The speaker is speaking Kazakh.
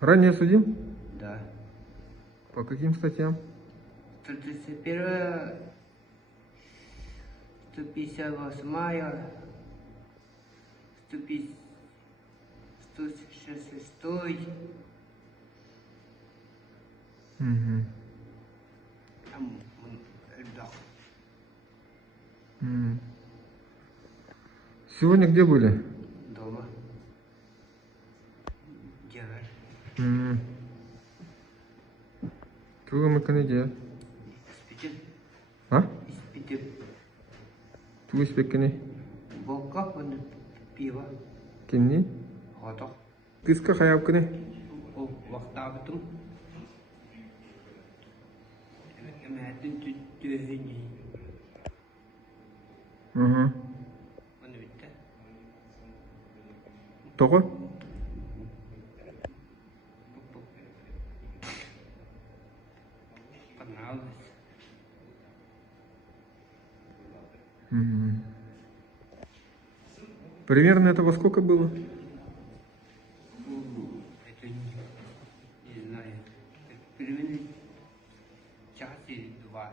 Ранее судим? Да. По каким статьям? 131, 158, 166. Угу. Там, да. Сегодня где были? Дома. Делать. Кого мы канеде? Испитер. А? Испитер. Ту испекени? Бока, он пиво. Кинни? Готов. Кыска хаяп кene? Вақтабытым. Мәтін түтіні. Угу. Оны бітті. Тоғы? Понравилось. Примерно этого сколько было? Это не знаю. Примерно час или два.